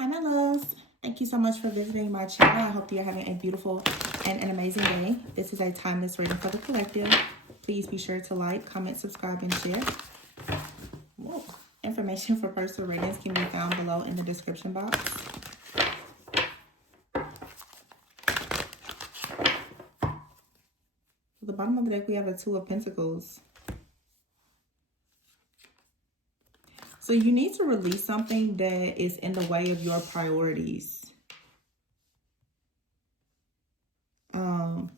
Hi, my loves. Thank you so much for visiting my channel. I hope you're having a beautiful and an amazing day. This is a timeless reading for the collective. Please be sure to like, comment, subscribe, and share. Whoa. Information for personal readings can be found below in the description box. At the bottom of the deck, we have the Two of Pentacles. So you need to release something that is in the way of your priorities. The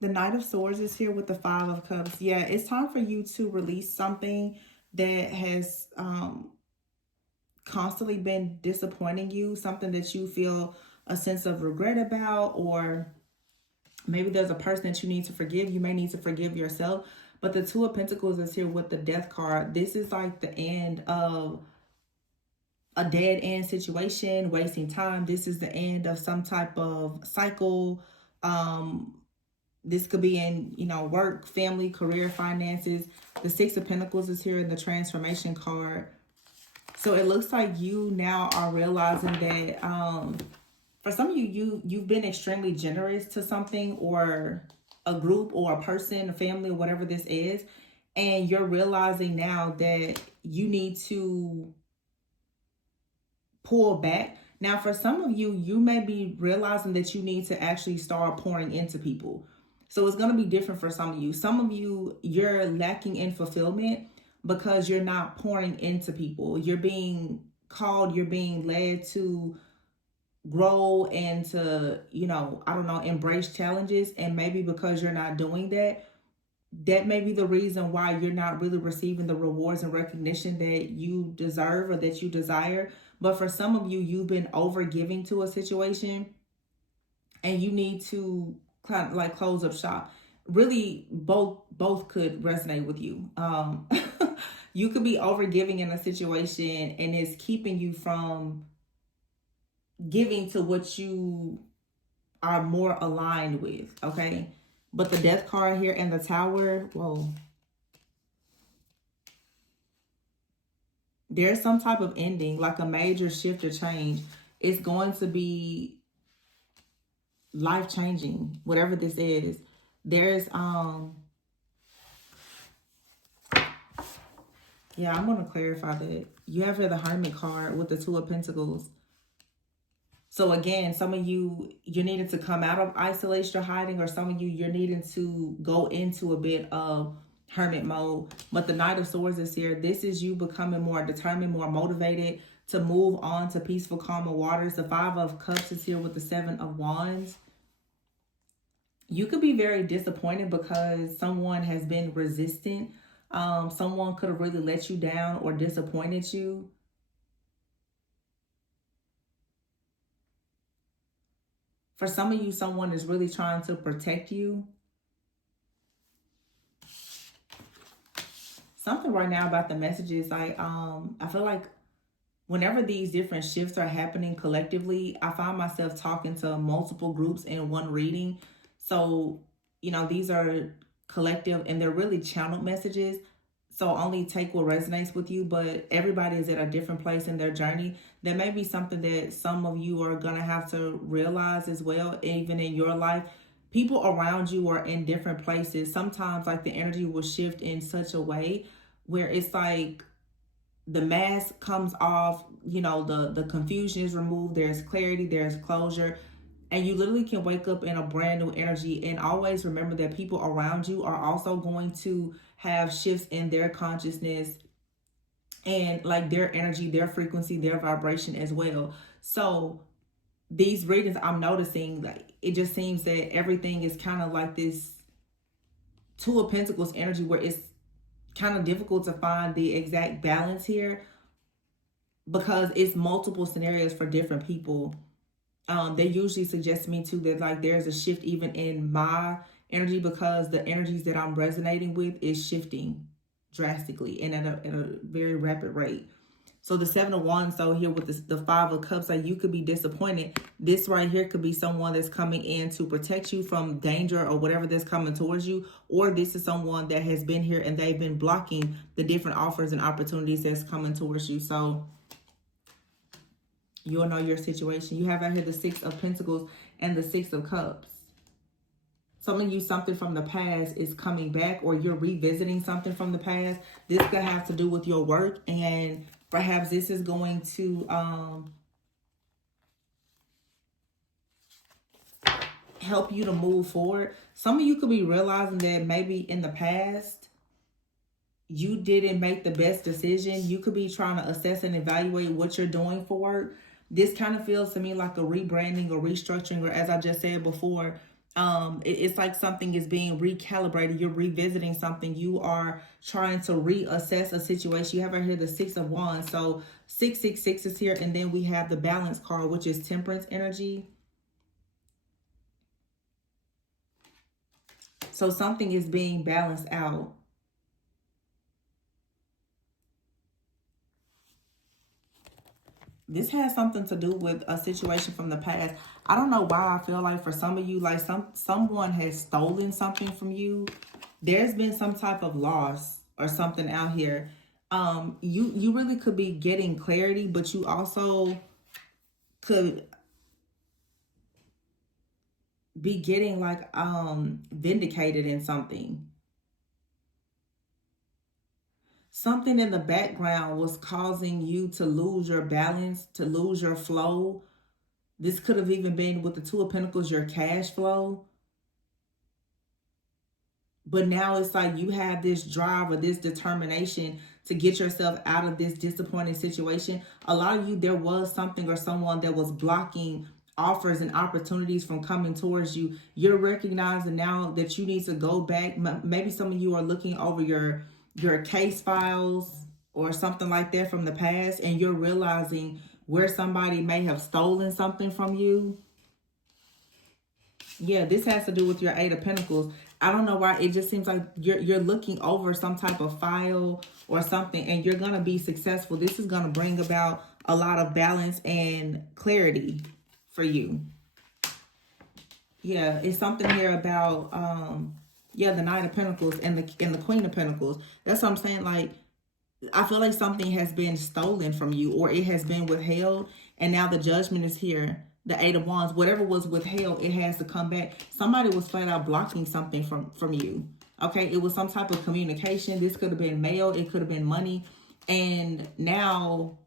Knight of Swords is here with the Five of Cups. Yeah, it's time for you to release something that has constantly been disappointing you, something that you feel a sense of regret about, or maybe there's a person that you need to forgive. You may need to forgive yourself. But the Two of Pentacles is here with the Death card. This is like the end of a dead end situation, wasting time. This is the end of some type of cycle. This could be in, work, family, career, finances. The Six of Pentacles is here in the transformation card. So it looks like you now are realizing that for some of you've been extremely generous to something or a group or a person, a family, or whatever this is. And you're realizing now that you need to pull back. Now, for some of you, you may be realizing that you need to actually start pouring into people. So it's going to be different for some of you. Some of you, you're lacking in fulfillment because you're not pouring into people. You're being called, you're being led to grow and to, embrace challenges. And maybe because you're not doing that, that may be the reason why you're not really receiving the rewards and recognition that you deserve or that you desire. But for some of you, you've been over giving to a situation and you need to kind of like close up shop. Really, both could resonate with you. You could be over giving in a situation and it's keeping you from giving to what you are more aligned with, okay? But the Death card here and the Tower, whoa. There's some type of ending, like a major shift or change. It's going to be life-changing, whatever this is. There's, yeah, I'm going to clarify that. You have here the Hermit card with the Two of Pentacles. So again, some of you, you're needing to come out of isolation or hiding, or some of you, you're needing to go into a bit of hermit mode. But the Knight of Swords is here. This is you becoming more determined, more motivated to move on to peaceful, calmer waters. The Five of Cups is here with the Seven of Wands. You could be very disappointed because someone has been resistant. Someone could have really let you down or disappointed you. For some of you, someone is really trying to protect you. Something right now about the messages, I feel like whenever these different shifts are happening collectively, I find myself talking to multiple groups in one reading. So, these are collective and they're really channeled messages. So only take what resonates with you, but everybody is at a different place in their journey. There may be something that some of you are going to have to realize as well, even in your life. People around you are in different places. Sometimes like the energy will shift in such a way where it's like the mask comes off, the confusion is removed. There's clarity, there's closure. And you literally can wake up in a brand new energy. And always remember that people around you are also going to have shifts in their consciousness and like their energy, their frequency, their vibration as well. So these readings, I'm noticing, like, it just seems that everything is kind of like this Two of Pentacles energy where it's kind of difficult to find the exact balance here because it's multiple scenarios for different people. They usually suggest to me too that like there's a shift even in my energy because the energies that I'm resonating with is shifting drastically and at a very rapid rate. So the Seven of Wands, though, here with the Five of Cups, like you could be disappointed. This right here could be someone that's coming in to protect you from danger or whatever that's coming towards you. Or this is someone that has been here and they've been blocking the different offers and opportunities that's coming towards you. So You'll know your situation. You have out here the Six of Pentacles and the Six of Cups. Some of you, something from the past is coming back, or you're revisiting something from the past. This could have to do with your work, and perhaps this is going to help you to move forward. Some of you could be realizing that maybe in the past you didn't make the best decision. You could be trying to assess and evaluate what you're doing for work. This kind of feels to me like a rebranding or restructuring, or as I just said before, it's like something is being recalibrated. You're revisiting something. You are trying to reassess a situation. You have right here the Six of Wands. So 666 is here, and then we have the Balance card, which is Temperance energy. So something is being balanced out. This has something to do with a situation from the past. I don't know why I feel like for some of you, like someone has stolen something from you. There's been some type of loss or something out here. You really could be getting clarity, but you also could be getting like vindicated in something. Something in the background was causing you to lose your balance, to lose your flow. This could have even been with the Two of Pentacles, your cash flow. But now it's like you have this drive or this determination to get yourself out of this disappointing situation. A lot of you, there was something or someone that was blocking offers and opportunities from coming towards you. You're recognizing now that you need to go back. Maybe some of you are looking over your case files or something like that from the past, and you're realizing where somebody may have stolen something from you. Yeah, this has to do with your Eight of Pentacles. I don't know why. It just seems like you're looking over some type of file or something, and you're going to be successful. This is going to bring about a lot of balance and clarity for you. Yeah, it's something here about the Knight of Pentacles and the Queen of Pentacles. That's what I'm saying. Like, I feel like something has been stolen from you, or it has been withheld, and now the Judgment is here. The Eight of Wands, whatever was withheld, it has to come back. Somebody was flat out blocking something from you. Okay, it was some type of communication. This could have been mail. It could have been money. And now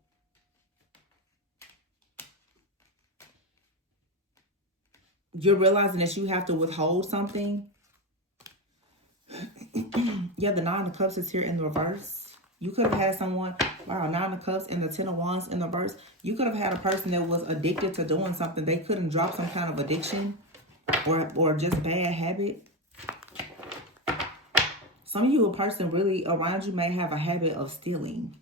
you're realizing that you have to withhold something. Yeah, the Nine of Cups is here in the reverse. You could have had someone, wow, Nine of Cups and the Ten of Wands in the reverse. You could have had a person that was addicted to doing something. They couldn't drop some kind of addiction or just bad habit. Some of you, a person really around you may have a habit of stealing.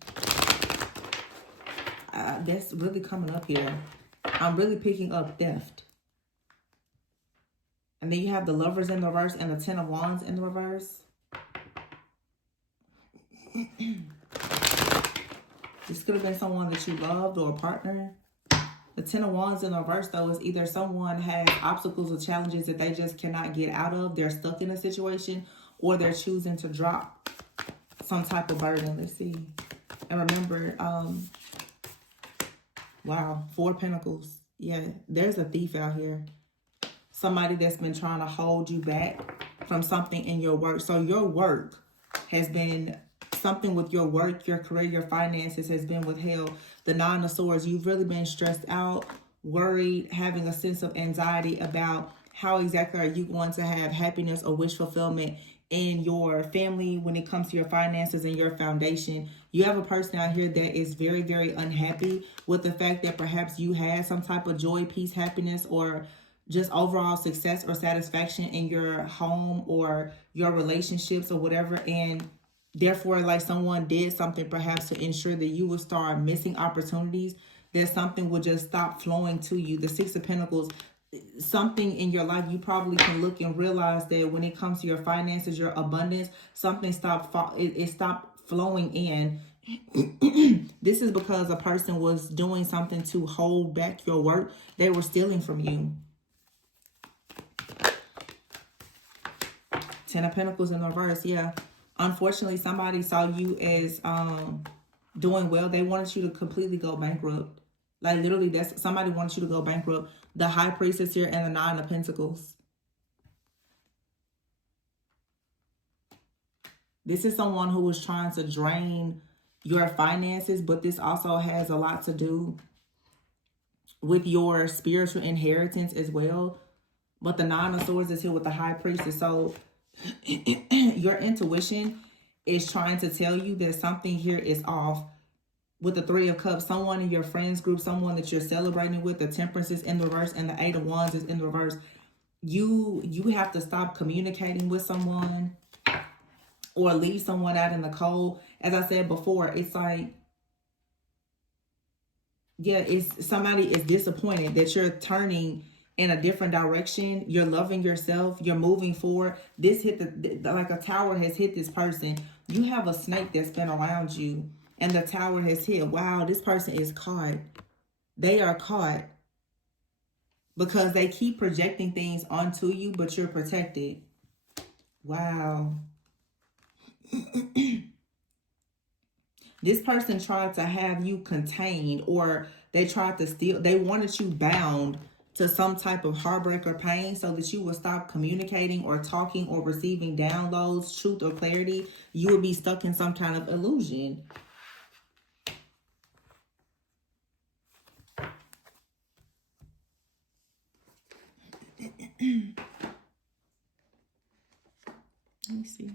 That's really coming up here. I'm really picking up theft. And then you have the Lovers in the reverse and the Ten of Wands in the reverse. This could have been someone that you loved or a partner. The Ten of Wands in the reverse, though, is either someone has obstacles or challenges that they just cannot get out of. They're stuck in a situation, or they're choosing to drop some type of burden. Let's see. And remember, wow, Four of Pentacles. Yeah, there's a thief out here. Somebody that's been trying to hold you back from something in your work. So your work has been, something with your work, your career, your finances has been withheld. The Nine of Swords, you've really been stressed out, worried, having a sense of anxiety about how exactly are you going to have happiness or wish fulfillment in your family when it comes to your finances and your foundation. You have a person out here that is very, very unhappy with the fact that perhaps you had some type of joy, peace, happiness, or just overall success or satisfaction in your home or your relationships or whatever, and therefore, like, someone did something perhaps to ensure that you would start missing opportunities, that something would just stop flowing to you. The Six of Pentacles, something in your life, you probably can look and realize that when it comes to your finances, your abundance, something stopped flowing in. This is because a person was doing something to hold back your work. They were stealing from you. Ten of Pentacles in the reverse, yeah. Unfortunately, somebody saw you as doing well. They wanted you to completely go bankrupt. Like literally, that's somebody wants you to go bankrupt. The High Priestess here and the Nine of Pentacles. This is someone who is trying to drain your finances, but this also has a lot to do with your spiritual inheritance as well. But the Nine of Swords is here with the High Priestess. So your intuition is trying to tell you that something here is off. With the Three of Cups, someone in your friends group, someone that you're celebrating with, the Temperance is in the reverse and the Eight of Wands is in the reverse. You have to stop communicating with someone or leave someone out in the cold. As I said before, it's like, yeah, it's somebody is disappointed that you're turning in a different direction. You're loving yourself. You're moving forward. This hit like a tower has hit this person. You have a snake that's been around you and the tower has hit. Wow, this person is caught. They are caught because they keep projecting things onto you, but you're protected. Wow. This person tried to have you contained, or they tried to steal. They wanted you bound to some type of heartbreak or pain so that you would stop communicating or talking or receiving downloads, truth or clarity. You would be stuck in some kind of illusion. Let me see.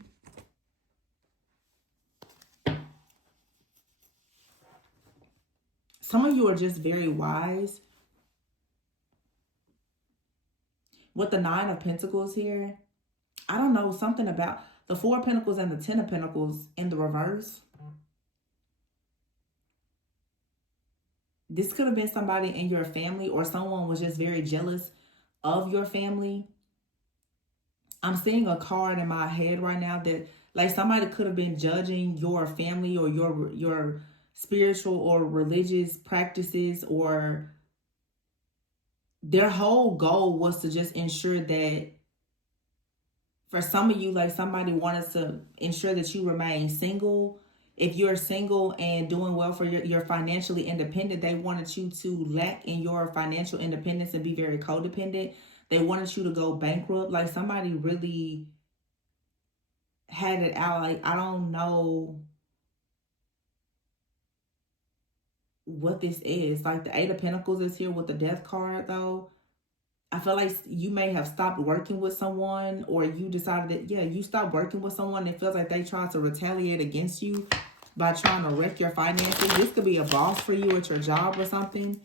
Some of you are just very wise. With the Nine of Pentacles here, I don't know, something about the Four of Pentacles and the Ten of Pentacles in the reverse. This could have been somebody in your family, or someone was just very jealous of your family. I'm seeing a card in my head right now that like somebody could have been judging your family or your spiritual or religious practices, or their whole goal was to just ensure that, for some of you, like somebody wanted to ensure that you remain single. If you're single and doing well for you're financially independent, they wanted you to lack in your financial independence and be very codependent. They wanted you to go bankrupt. Like somebody really had it out. Like, I don't know what this is. Like the Eight of Pentacles is here with the Death card though. I feel like you may have stopped working with someone, or you decided that, yeah, you stopped working with someone. It feels like they tried to retaliate against you by trying to wreck your finances. This could be a boss for you at your job or something.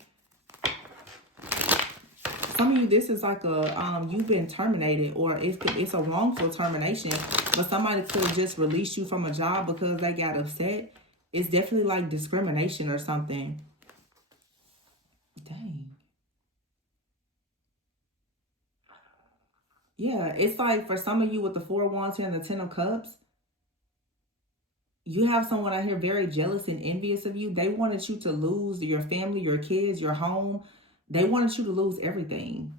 Some of you, this is like a, you've been terminated, or it's a wrongful termination, but somebody could have just released you from a job because they got upset. It's definitely like discrimination or something. Dang. Yeah, it's like for some of you with the Four of Wands here and the Ten of Cups, you have someone out here very jealous and envious of you. They wanted you to lose your family, your kids, your home. They wanted you to lose everything.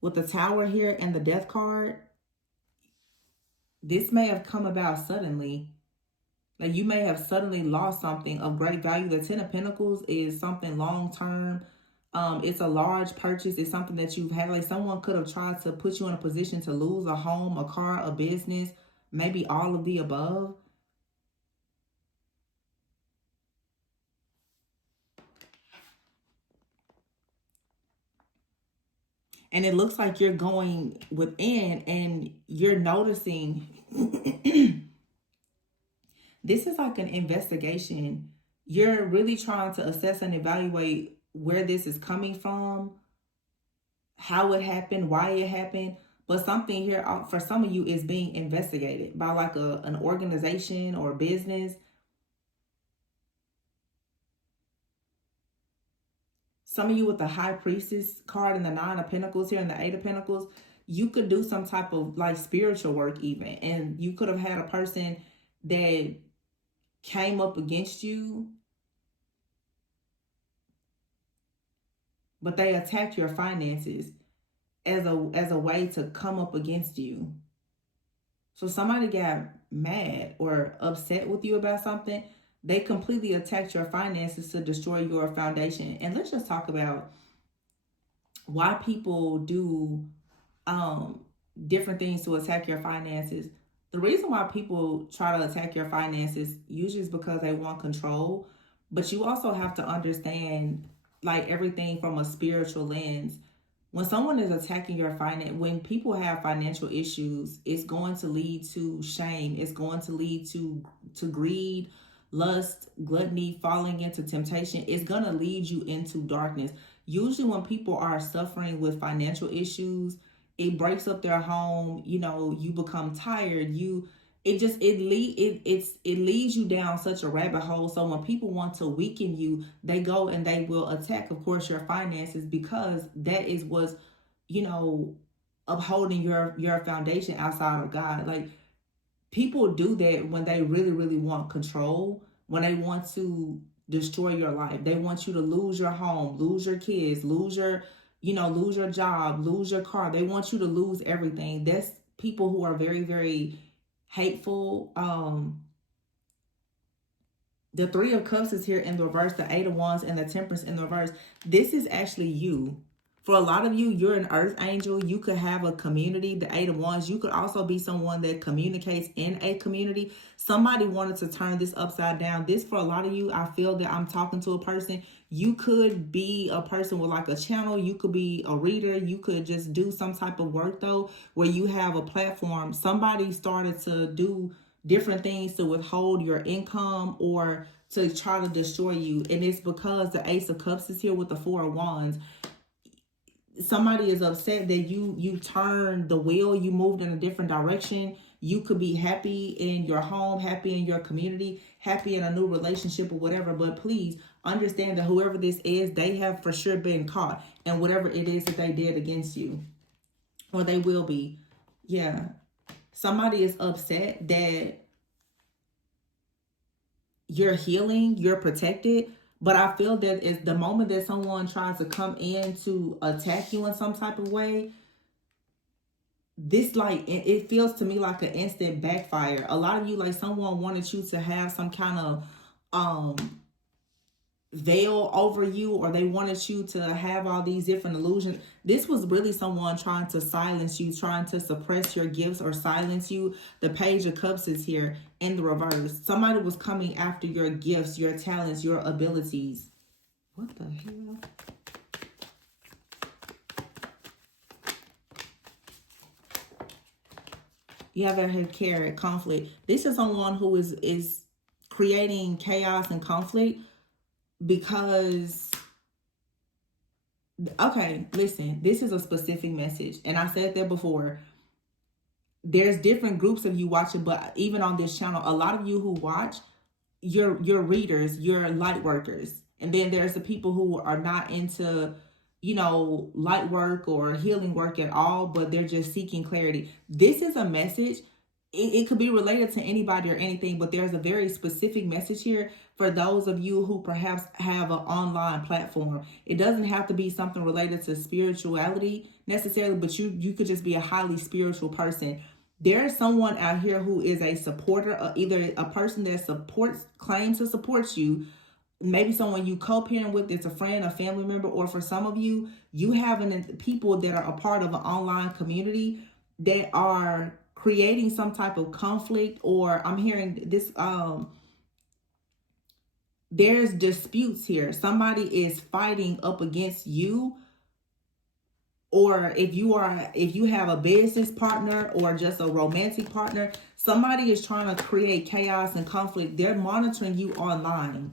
With the Tower here and the Death card, this may have come about suddenly. Like you may have suddenly lost something of great value. The Ten of Pentacles is something long-term. It's a large purchase. It's something that you've had. Like someone could have tried to put you in a position to lose a home, a car, a business, maybe all of the above. And it looks like you're going within and you're noticing this is like an investigation. You're really trying to assess and evaluate where this is coming from, how it happened, why it happened. But something here for some of you is being investigated by like an organization or business. Some of you with the High Priestess card and the Nine of Pentacles here and the Eight of Pentacles, you could do some type of like spiritual work even. And you could have had a person that came up against you, but they attacked your finances as a way to come up against you. So somebody got mad or upset with you about something, They completely attacked your finances to destroy your foundation. And let's just talk about why people do um different things to attack your finances. The reason why people try to attack your finances usually is because they want control, but you also have to understand like everything from a spiritual lens. When someone is attacking your finance, when people have financial issues, it's going to lead to shame. It's going to lead to greed, lust, gluttony, falling into temptation. It's going to lead you into darkness. Usually when people are suffering with financial issues, it breaks up their home. You know, you become tired. It leads you down such a rabbit hole. So when people want to weaken you, they go and they will attack, of course, your finances, because that is what's, you know, upholding your foundation outside of God. Like, people do that when they really, really want control, when they want to destroy your life. They want you to lose your home, lose your kids, lose your job, lose your car. They want you to lose everything. That's people who are very, very hateful. The Three of Cups is here in the reverse, the Eight of Wands and the Temperance in the reverse. This is actually you. For a lot of you, you're an earth angel. You could have a community, the Eight of Wands. You could also be someone that communicates in a community. Somebody wanted to turn this upside down. This, for a lot of you, I feel that I'm talking to a person. You could be a person with like a channel. You could be a reader. You could just do some type of work, though, where you have a platform. Somebody started to do different things to withhold your income or to try to destroy you. And it's because the Ace of Cups is here with the Four of Wands. Somebody is upset that you turned the wheel, you moved in a different direction. You could be happy in your home, happy in your community, happy in a new relationship or whatever. But please understand that whoever this is, they have for sure been caught. And whatever it is that they did against you, or they will be. Yeah. Somebody is upset that you're healing, you're protected. But I feel that it's the moment that someone tries to come in to attack you in some type of way, this, like, it feels to me like an instant backfire. A lot of you, like, someone wanted you to have some kind of veil over you, or they wanted you to have all these different illusions. This was really someone trying to silence you, trying to suppress your gifts or silence you. The Page of Cups is here in the reverse. Somebody was coming after your gifts, your talents, your abilities. What the hell? You have a Carrot, conflict. This is someone who is creating chaos and conflict because, okay, listen, this is a specific message. And I said that before. There's different groups of you watching, but even on this channel, a lot of you who watch, you're readers, you're light workers. And then there's the people who are not into, light work or healing work at all, but they're just seeking clarity. This is a message. It could be related to anybody or anything, but there's a very specific message here for those of you who perhaps have an online platform. It doesn't have to be something related to spirituality necessarily, but you could just be a highly spiritual person. There's someone out here who is a supporter, either a person that claims to support you, maybe someone you co-parent with, it's a friend, a family member, or for some of you, you have people that are a part of an online community that are creating some type of conflict, or I'm hearing this, there's disputes here. Somebody is fighting up against you, or if you have a business partner or just a romantic partner, somebody is trying to create chaos and conflict. They're monitoring you online.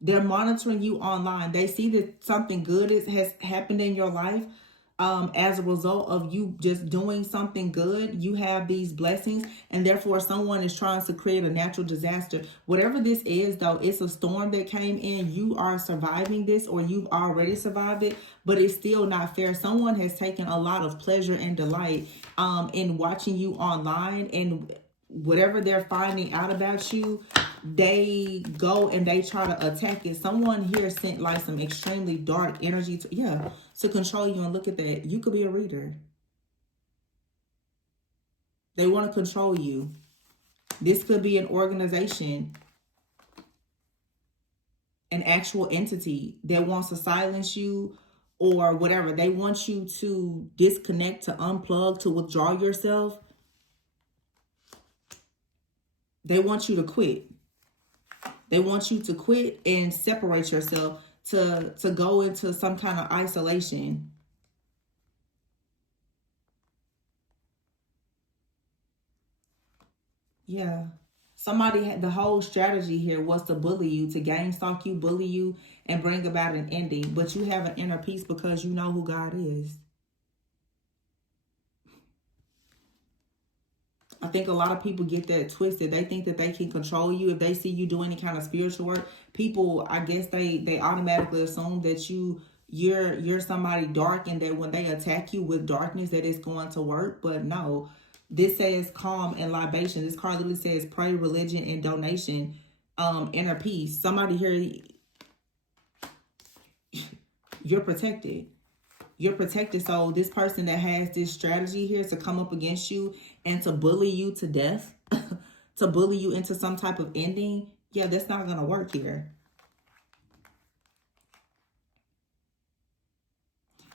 They see that something good has happened in your life. As a result of you just doing something good, you have these blessings, and therefore someone is trying to create a natural disaster. Whatever this is, though, it's a storm that came in. You are surviving this, or you've already survived it, but it's still not fair. Someone has taken a lot of pleasure and delight in watching you online, and whatever they're finding out about you, they go and they try to attack it. Someone here sent like some extremely dark energy to control you. And look at that. You could be a reader. They want to control you. This could be an organization. an actual entity that wants to silence you or whatever. They want you to disconnect, to unplug, to withdraw yourself. They want you to quit. They want you to quit and separate yourself, to go into some kind of isolation. Yeah. Somebody had, the whole strategy here was to bully you, to gang stalk you, bully you, and bring about an ending. But you have an inner peace because you know who God is. I think a lot of people get that twisted. They think that they can control you. If they see you do any kind of spiritual work, people, I guess they automatically assume that you're somebody dark, and that when they attack you with darkness that it's going to work. But no, this says calm and libation. This card literally says pray, religion, and donation, inner peace. Somebody here, you're protected. You're protected. So this person that has this strategy here to come up against you and to bully you to death, to bully you into some type of ending, yeah, that's not going to work here.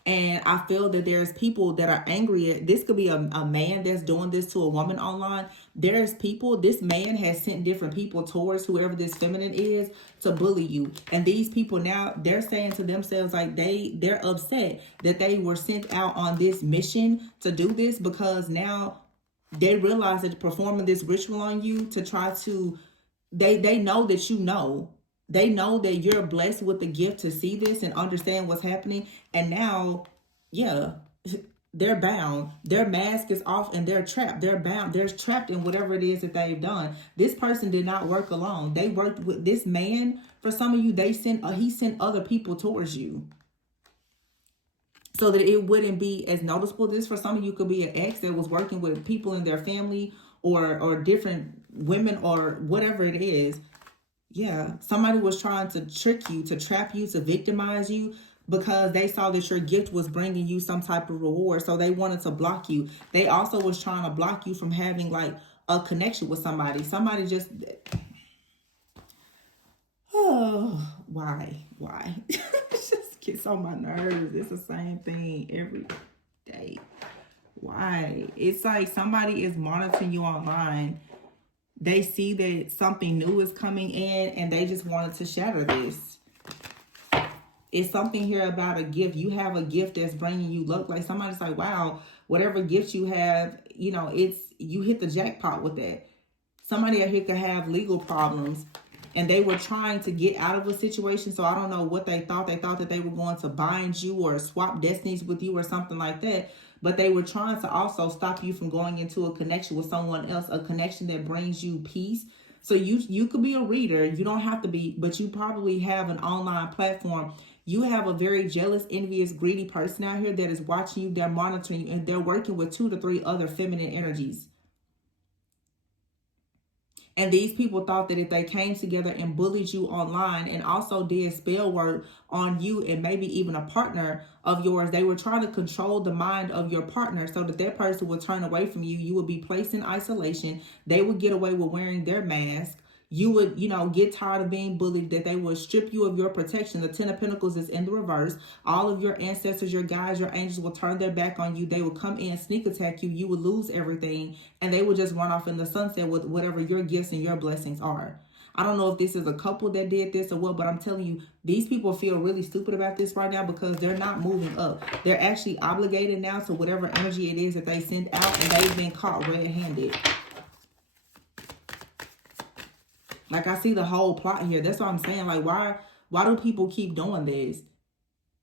And I feel that there's people that are angry. This could be a man that's doing this to a woman online. There's people, this man has sent different people towards whoever this feminine is to bully you. And these people now, they're saying to themselves, like, they're upset that they were sent out on this mission to do this, because now they realize that performing this ritual on you to try to, they know that you know. They know that you're blessed with the gift to see this and understand what's happening. And now, yeah, they're bound. Their mask is off and they're trapped. They're bound. They're trapped in whatever it is that they've done. This person did not work alone. They worked with this man. For some of you, he sent other people towards you, so that it wouldn't be as noticeable. This, for some of you, could be an ex that was working with people in their family or different women or whatever it is. Yeah, somebody was trying to trick you, to trap you, to victimize you, because they saw that your gift was bringing you some type of reward. So they wanted to block you. They also was trying to block you from having like a connection with somebody. Somebody just, oh, why? It just gets on my nerves. It's the same thing every day. Why? It's like somebody is monitoring you online. They see that something new is coming in and they just wanted to shatter this. It's something here about a gift. You have a gift that's bringing you luck. Like somebody's like, wow, whatever gift you have, you hit the jackpot with that. Somebody out here could have legal problems and they were trying to get out of a situation. So I don't know what they thought. They thought that they were going to bind you or swap destinies with you or something like that. But they were trying to also stop you from going into a connection with someone else, a connection that brings you peace. So you could be a reader. You don't have to be, but you probably have an online platform. You have a very jealous, envious, greedy person out here that is watching you. They're monitoring you, and they're working with 2 to 3 other feminine energies. And these people thought that if they came together and bullied you online and also did spell work on you and maybe even a partner of yours, they were trying to control the mind of your partner so that that person would turn away from you. You would be placed in isolation. They would get away with wearing their mask. You would, get tired of being bullied, that they would strip you of your protection. The 10 of Pentacles is in the reverse. All of your ancestors, your guides, your angels will turn their back on you. They will come in, sneak attack you. You would lose everything. And they would just run off in the sunset with whatever your gifts and your blessings are. I don't know if this is a couple that did this or what, but I'm telling you, these people feel really stupid about this right now because they're not moving up. They're actually obligated now to whatever energy it is that they send out, and they've been caught red-handed. Like, I see the whole plot here. That's what I'm saying. Like, why do people keep doing this?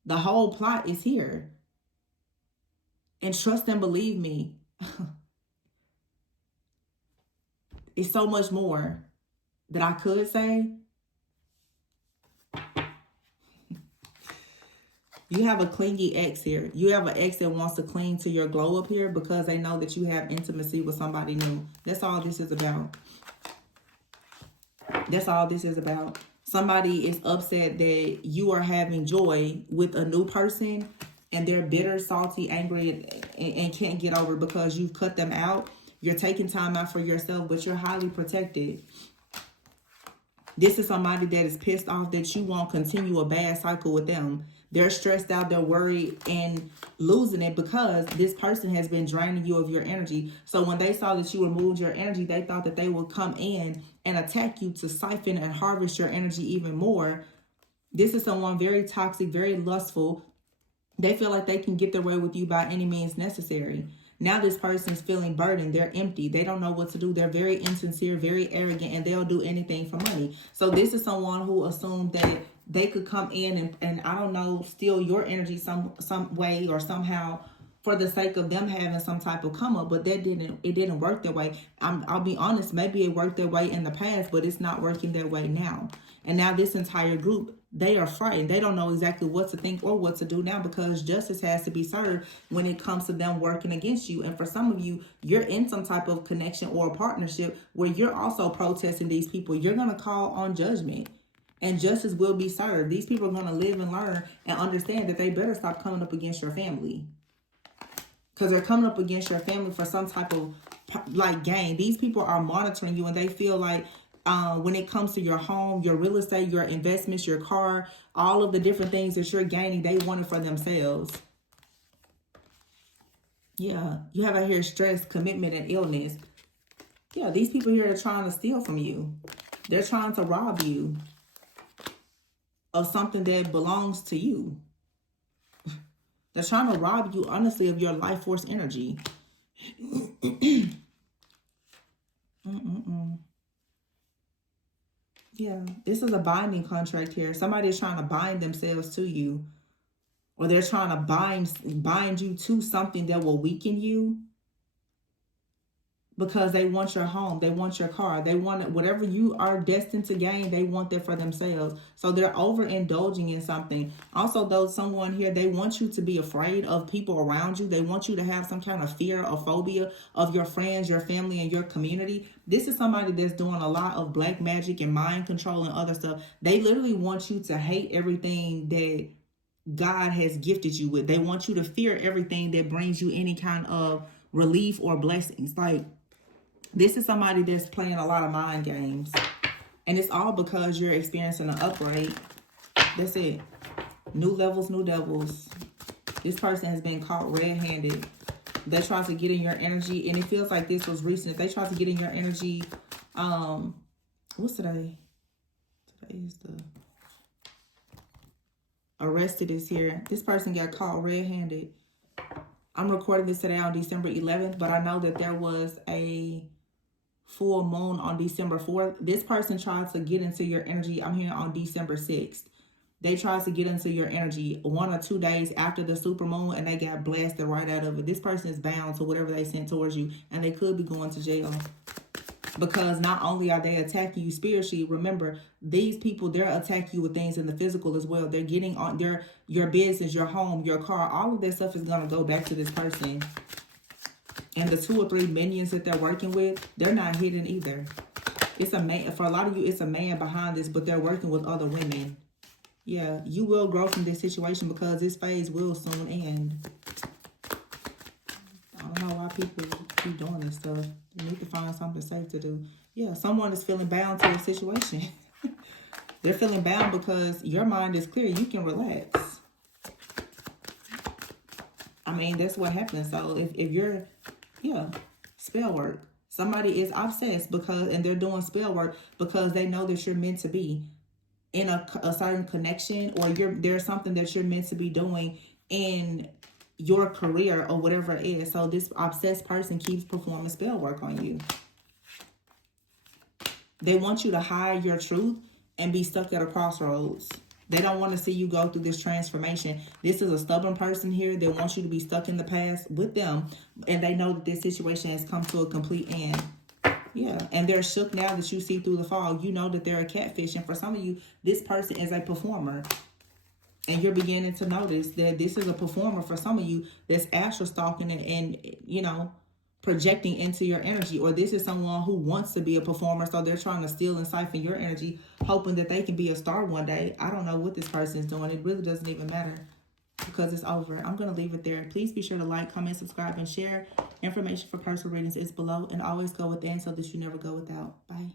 The whole plot is here. And trust and believe me, it's so much more that I could say. You have a clingy ex here. You have an ex that wants to cling to your glow up here because they know that you have intimacy with somebody new. That's all this is about. That's all this is about. Somebody is upset that you are having joy with a new person and they're bitter, salty, angry, and can't get over it because you've cut them out. You're taking time out for yourself, but you're highly protected. This is somebody that is pissed off that you won't continue a bad cycle with them. They're stressed out, they're worried and losing it because this person has been draining you of your energy. So when they saw that you removed your energy, they thought that they would come in and attack you to siphon and harvest your energy even more. This is someone very toxic, very lustful. They feel like they can get their way with you by any means necessary. Now this person's feeling burdened. They're empty. They don't know what to do. They're very insincere, very arrogant, and they'll do anything for money. So this is someone who assumed that they could come in and I don't know, steal your energy some way or somehow for the sake of them having some type of come up, but it didn't work that way. I'll be honest, maybe it worked that way in the past, but it's not working that way now. And now this entire group, they are frightened. They don't know exactly what to think or what to do now because justice has to be served when it comes to them working against you. And for some of you, you're in some type of connection or a partnership where you're also protesting these people. You're going to call on judgment and justice will be served. These people are going to live and learn and understand that they better stop coming up against your family. Because they're coming up against your family for some type of like gain. These people are monitoring you and they feel like when it comes to your home, your real estate, your investments, your car, all of the different things that you're gaining, they want it for themselves. Yeah, you have out here stress, commitment, and illness. Yeah, these people here are trying to steal from you. They're trying to rob you of something that belongs to you. They're trying to rob you, honestly, of your life force energy. Yeah, this is a binding contract here. Somebody is trying to bind themselves to you. Or they're trying to bind you to something that will weaken you. Because they want your home. They want your car. They want it, whatever you are destined to gain, they want that for themselves. So they're overindulging in something. Also, though, someone here, they want you to be afraid of people around you. They want you to have some kind of fear or phobia of your friends, your family, and your community. This is somebody that's doing a lot of black magic and mind control and other stuff. They literally want you to hate everything that God has gifted you with. They want you to fear everything that brings you any kind of relief or blessings. Like, this is somebody that's playing a lot of mind games. And it's all because you're experiencing an upgrade. That's it. New levels, new devils. This person has been caught red-handed. They tried to get in your energy. And it feels like this was recent. They tried to get in your energy. What's today? Today is the... Arrested is here. This person got caught red-handed. I'm recording this today on December 11th. But I know that there was a full moon on December 4th. This person tried to get into your energy. I'm here on December 6th. They tried to get into your energy 1 or 2 days after the super moon and they got blasted right out of it. This person is bound to whatever they sent towards you and they could be going to jail. Because not only are they attacking you spiritually, remember, these people, they're attacking you with things in the physical as well. They're getting on your business, your home, your car. All of that stuff is going to go back to this person. And the 2 or 3 minions that they're working with, they're not hidden either. It's a man. For a lot of you, it's a man behind this, but they're working with other women. Yeah, you will grow from this situation because this phase will soon end. I don't know why people keep doing this stuff. You need to find something safe to do. Yeah, someone is feeling bound to a situation. They're feeling bound because your mind is clear. You can relax. I mean, that's what happens. So if you're... Yeah, spell work. Somebody is obsessed and they're doing spell work because they know that you're meant to be in a certain connection or there's something that you're meant to be doing in your career or whatever it is. So this obsessed person keeps performing spell work on you. They want you to hide your truth and be stuck at a crossroads. They don't want to see you go through this transformation. This is a stubborn person here that wants you to be stuck in the past with them. And they know that this situation has come to a complete end. Yeah. And they're shook now that you see through the fog. You know that they're a catfish. And for some of you, this person is a performer. And you're beginning to notice that this is a performer for some of you that's astral stalking and you know, projecting into your energy. Or this is someone who wants to be a performer, so they're trying to steal and siphon your energy, hoping that they can be a star one day. I don't know what this person is doing. It really doesn't even matter because it's over. I'm going to leave it there. Please be sure to like, comment, subscribe, and share. Information for personal readings is below. And always go within so that you never go without. Bye.